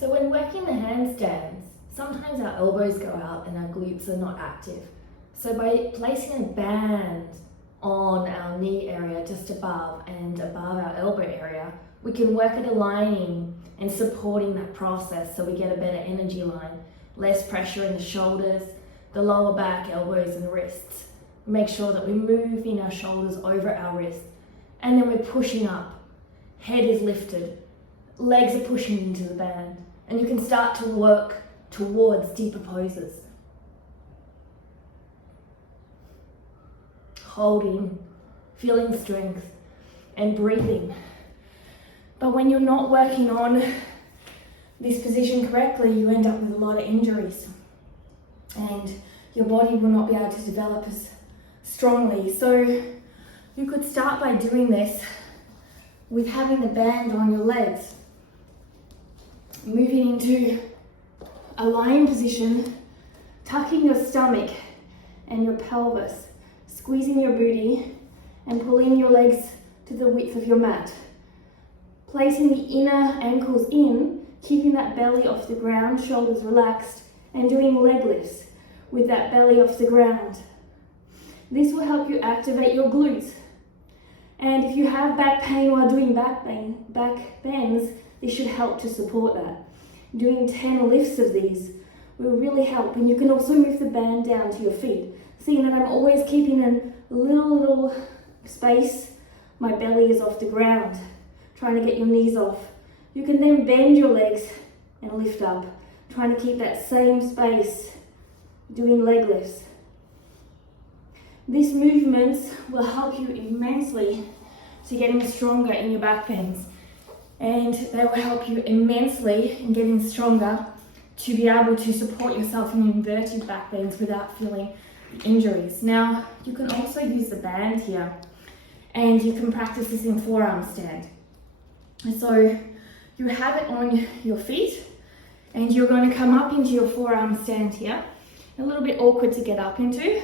So when working the handstands, sometimes our elbows go out and our glutes are not active. So by placing a band on our knee area just above and above our elbow area, we can work at aligning and supporting that process so we get a better energy line, less pressure in the shoulders, the lower back, elbows and wrists. Make sure that we're moving our shoulders over our wrists, and then we're pushing up. Head is lifted, legs are pushing into the band, and you can start to work towards deeper poses. Holding, feeling strength, and breathing. But when you're not working on this position correctly, you end up with a lot of injuries, and your body will not be able to develop as strongly. So you could start by doing this with having the band on your legs, moving into a lying position, tucking your stomach and your pelvis, squeezing your booty and pulling your legs to the width of your mat. Placing the inner ankles in, keeping that belly off the ground, shoulders relaxed, and doing leg lifts with that belly off the ground. This will help you activate your glutes. And if you have back pain while doing back bends, this should help to support that. Doing 10 lifts of these will really help. And you can also move the band down to your feet. Seeing that I'm always keeping a little space, my belly is off the ground, trying to get your knees off. You can then bend your legs and lift up, trying to keep that same space, doing leg lifts. These movements will help you immensely to getting stronger in your back bends, and they will help you immensely in getting stronger to be able to support yourself in inverted back bends without feeling injuries. Now, you can also use the band here, and you can practice this in forearm stand. So you have it on your feet, and you're going to come up into your forearm stand here. A little bit awkward to get up into.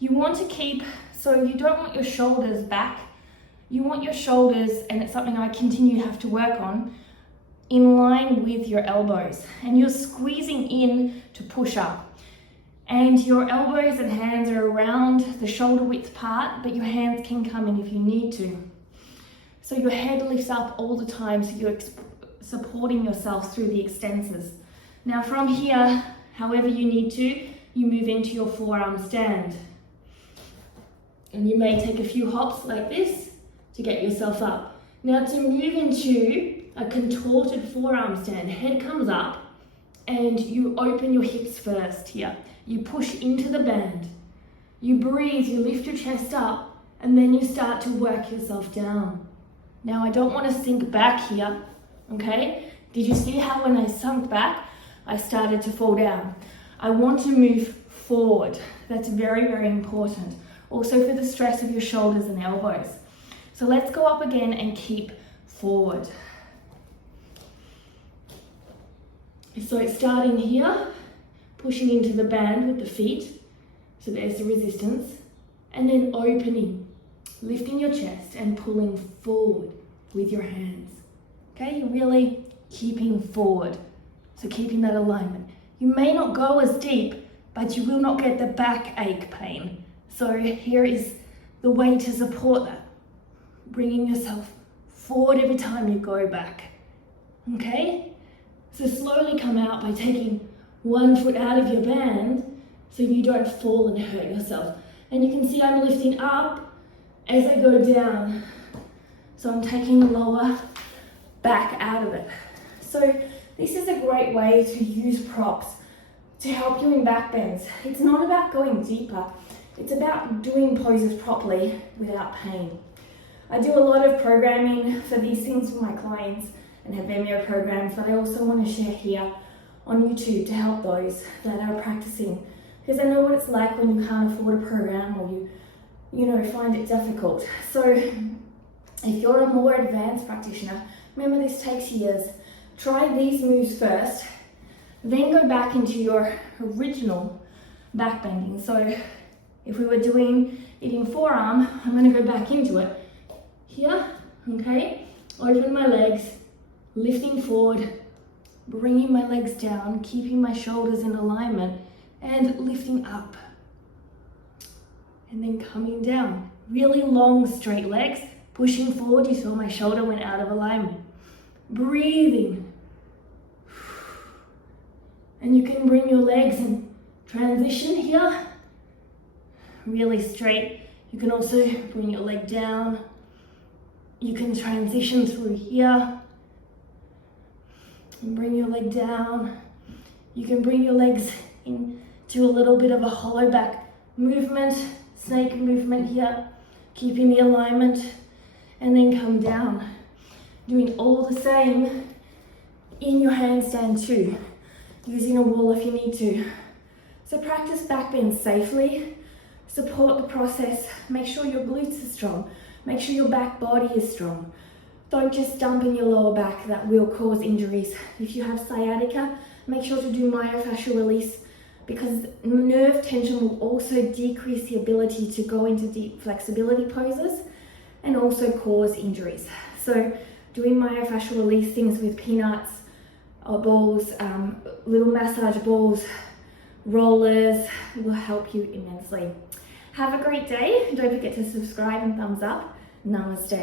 You want to keep, so you don't want your shoulders back. You want your shoulders, and it's something I continue to have to work on, in line with your elbows. And you're squeezing in to push up. And your elbows and hands are around the shoulder width part, but your hands can come in if you need to. So your head lifts up all the time, so you're supporting yourself through the extensors. Now from here, however you need to, you move into your forearm stand. And you may take a few hops like this to get yourself up. Now to move into a contorted forearm stand, head comes up and you open your hips first here. You push into the band. You breathe, you lift your chest up, and then you start to work yourself down. Now I don't want to sink back here, okay? Did you see how when I sunk back, I started to fall down? I want to move forward. That's very, very important. Also for the stress of your shoulders and elbows. So let's go up again and keep forward. So it's starting here, pushing into the band with the feet. So there's the resistance. And then opening, lifting your chest and pulling forward with your hands. Okay, you're really keeping forward. So keeping that alignment. You may not go as deep, but you will not get the backache pain. So here is the way to support that. Bringing yourself forward every time you go back. Okay? So slowly come out by taking one foot out of your band so you don't fall and hurt yourself. And you can see I'm lifting up as I go down. So I'm taking the lower back out of it. So this is a great way to use props to help you in back bends. It's not about going deeper. It's about doing poses properly without pain. I do a lot of programming for these things for my clients and have Vimeo programs, but I also want to share here on YouTube to help those that are practicing, because I know what it's like when you can't afford a program or you find it difficult. So if you're a more advanced practitioner, remember this takes years. Try these moves first, then go back into your original back bending. So if we were doing it in forearm, I'm going to go back into it. Here, okay, open my legs, lifting forward, bringing my legs down, keeping my shoulders in alignment, and lifting up. And then coming down. Really long, straight legs, pushing forward. You saw my shoulder went out of alignment. Breathing. And you can bring your legs and transition here. Really straight. You can also bring your leg down. You can transition through here. And bring your leg down. You can bring your legs into a little bit of a hollow back movement, snake movement here, keeping the alignment, and then come down. Doing all the same in your handstand too, using a wall if you need to. So practice back bends safely, support the process, make sure your glutes are strong, make sure your back body is strong. Don't just dump in your lower back, that will cause injuries. If you have sciatica, make sure to do myofascial release, because nerve tension will also decrease the ability to go into deep flexibility poses and also cause injuries. So doing myofascial release, things with peanuts, balls, little massage balls, rollers, will help you immensely. Have a great day. Don't forget to subscribe and thumbs up. Namaste.